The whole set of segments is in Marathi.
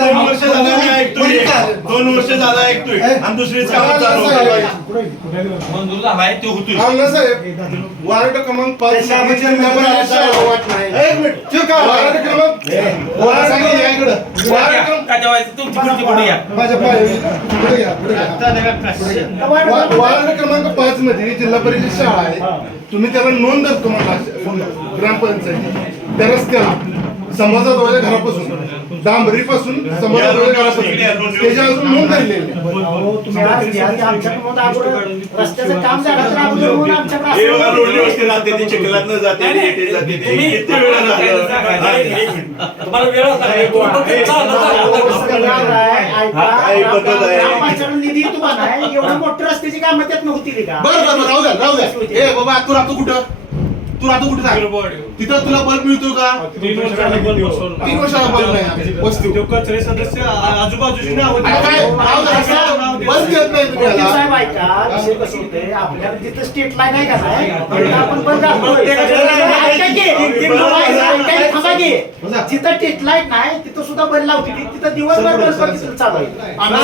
दोन वर्ष झालं ऐकतोय दोन वर्ष झालं ऐकतोय आणि दुसरीच. मंजूर झालाय तो होतोय. साहेब वार्ड क्रमांक पाच वाट वार्ड क्रमांक पाच मध्ये जिल्हा परिषद शाळा आहे. तुम्ही त्याला नोंद धरतो म्हणला ग्रामपंचायत. त्या रस्त्याला संभाजाजवळच्या घरापासून डांबरी पासून संभाजाजवळच्या घरापासून. त्याच्या अजून नोंद धरलेली आहे. एवढं मोठं रस्त्याची कामं त्यात नव्हती का? बरं बरं बरं, राहू द्या राहू द्या. ए बाबा तू राहतो कुठं? तू राहतो कुठं सांग तिथं तुला बल्ब मिळतो का? तीन वर्षाला बल्ब नाही. वस्तू. कचरे सदस्य आजूबाजूची नावं काय? राहू द्या, असं बल्ब देत नाही तुम्ही वकील याला. साहेब ऐका विषय कसं होते? आपल्याला जिथं स्टेट लाईन आहे का नाही? तिथं आपण बंद दाखवतोय. ऐका की, ऐका की, थांबा की. जिथं स्टेट लाइट नाही तिथं सुद्धा बंद लावते ती. तिथं दिवसभर बंद चालू आहे. आता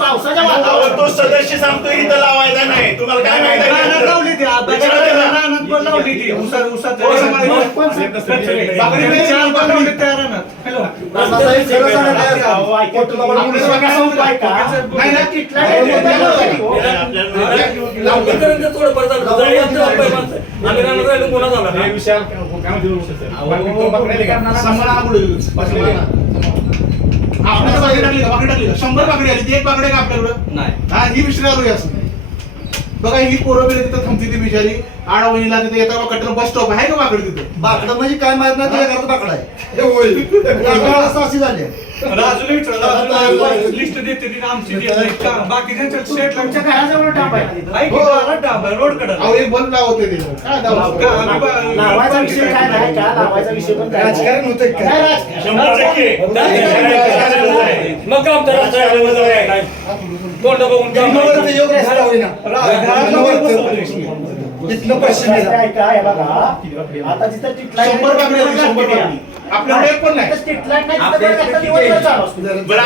पावसाच्या वातावरणात. तो सदस्य सांगतो इथं लावायचा नाही. तुम्हाला काय ती रानात पण लावली ती चार पण लावली त्या. हे आपल्याला बाकडी टाकली? शंभर बाकडी आली ती एक बाकडी आहे का आपल्याकडं? नाही. हा ही विचारू असं. बघा ही पोरं बिरं तिथं थांबती ती बिचारी. आडावणीला तिथे येता कटर बस स्टॉप आहे का बाकडी तिथे? बाकडं म्हणजे काय तुझ्या घरात बाकडं आहे. हे. अशी झाली राजूला विचारलं लिस्ट देते ती आमची देत नाही का बाकीच्या शेट तुमच्या घराजवळ डाब आहे ना तिथं? ऐक की, डाबा रोडकडे अहो एक बल्ब लावते ते काय लावते? का? आम्ही बा- लावायचा विषय काय नाही का लावायचा विषय पण काय नाही. राजकारण होतंय का? काय राजकारण? शंभर टक्के मग काम तर तोंड बघून काम नाही. नव्वदचा योग रस्ता होईना. तिथनं पश्चिम काय गेला. ऐका, बघा. आता जिथं स्ट्रीट लाइट शंभर बाकडी आली शंभर बाकडी आपल्याकडे एक पण नाही तिथं स्ट्रीट लाइट नाही तिथं बरं कसं दिवसभर चालू असतो. बरं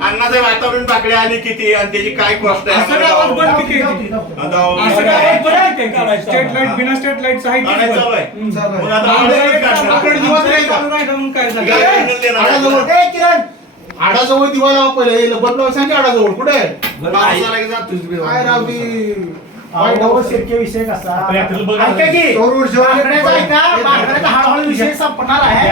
अण्णासाहेब बाकडे आली किती आणि त्याची काय कॉस्ट आहे असं गावात बंद गावात बंद काढायचं? स्टेट लाइट बिना स्टेट लाइट काढायचं चालू आहे. मग आता काढणार. आमचं एक? चालू राहिलं म्हणून काय झालं? देणार? आडाजवळ ए, किरण आडाजवळ दिवा लावा पहिले लावा सांग आडाजवळ कुठे आहे पावसाला की जातोस बे. काय राव ती विषय कसा? ऐका की बाकड्याचा हळूहळू विषय संपणार आहे.